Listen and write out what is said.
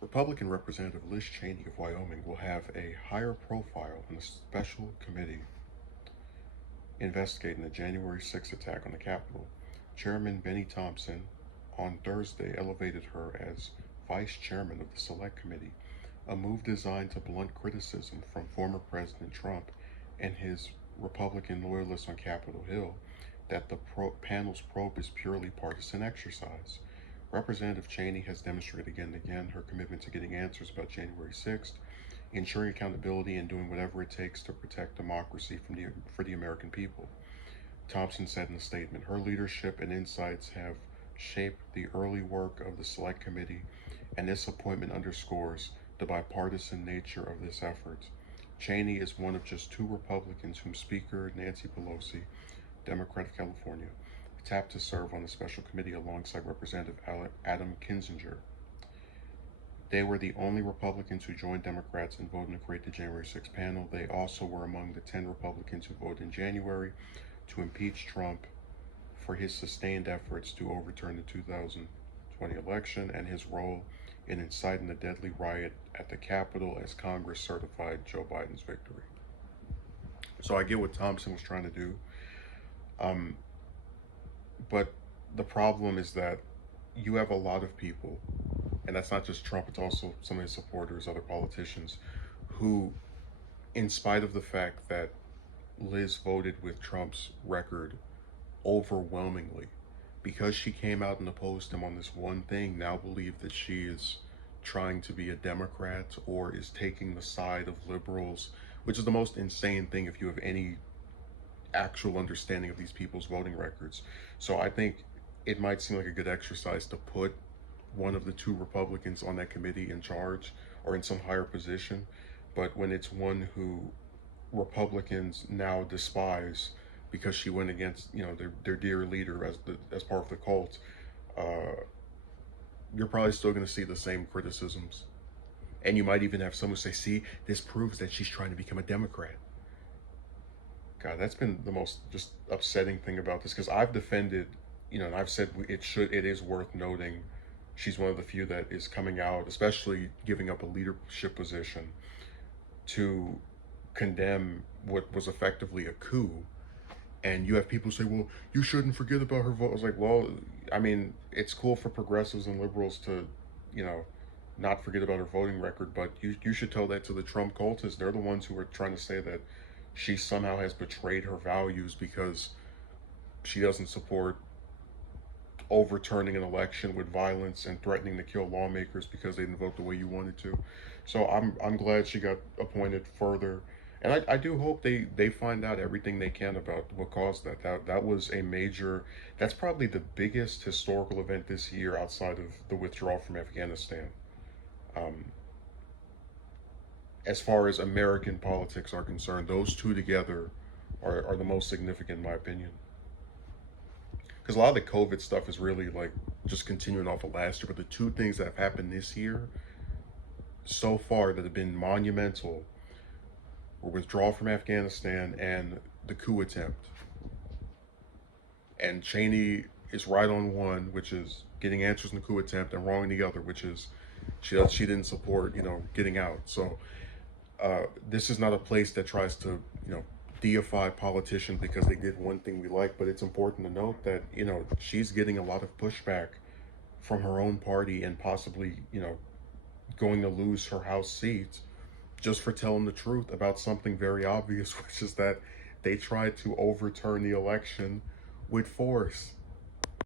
Republican Representative Liz Cheney of Wyoming will have a higher profile in a special committee investigating the January 6th attack on the Capitol. Chairman Benny Thompson on Thursday elevated her as vice chairman of the Select Committee, a move designed to blunt criticism from former President Trump and his Republican loyalists on Capitol Hill that the panel's probe is purely partisan exercise. Representative Cheney has demonstrated again and again her commitment to getting answers about January 6th, ensuring accountability, and doing whatever it takes to protect democracy for the American people. Thompson said in a statement, her leadership and insights have shaped the early work of the Select Committee, and this appointment underscores the bipartisan nature of this effort. Cheney is one of just two Republicans whom Speaker Nancy Pelosi, Democrat of California, tapped to serve on the special committee alongside Representative Adam Kinzinger. They were the only Republicans who joined Democrats in voting to create the January 6th panel. They also were among the 10 Republicans who voted in January to impeach Trump for his sustained efforts to overturn the 2020 election and his role in inciting the deadly riot at the Capitol as Congress certified Joe Biden's victory. So I get what Thompson was trying to do. But the problem is that you have a lot of people, and that's not just Trump, it's also some of his supporters, other politicians, who, in spite of the fact that Liz voted with Trump's record overwhelmingly, because she came out and opposed him on this one thing, now believe that she is trying to be a Democrat or is taking the side of liberals, which is the most insane thing if you have any actual understanding of these people's voting records. So I think it might seem like a good exercise to put one of the two Republicans on that committee in charge or in some higher position, but when it's one who Republicans now despise because she went against, their dear leader as part of the cult, you're probably still going to see the same criticisms, and you might even have someone say, "See, this proves that she's trying to become a Democrat." God, that's been the most just upsetting thing about this, because I've defended, and I've said it is worth noting she's one of the few that is coming out, especially giving up a leadership position, to condemn what was effectively a coup. And you have people say, well, you shouldn't forget about her vote. I was like, well, I mean, it's cool for progressives and liberals to, not forget about her voting record, but you should tell that to the Trump cultists. They're the ones who are trying to say that she somehow has betrayed her values because she doesn't support overturning an election with violence and threatening to kill lawmakers because they didn't vote the way you wanted to. So I'm glad she got appointed further. And I do hope they find out everything they can about what caused that. That was a major, that's probably the biggest historical event this year outside of the withdrawal from Afghanistan. As far as American politics are concerned, those two together are the most significant in my opinion. Because a lot of the COVID stuff is really like just continuing off of last year, but the two things that have happened this year so far that have been monumental were withdrawal from Afghanistan and the coup attempt. And Cheney is right on one, which is getting answers in the coup attempt, and wrong in the other, which is she didn't support, getting out. So this is not a place that tries to, deify politicians because they did one thing we like, but it's important to note that, she's getting a lot of pushback from her own party and possibly, going to lose her House seat just for telling the truth about something very obvious, which is that they tried to overturn the election with force.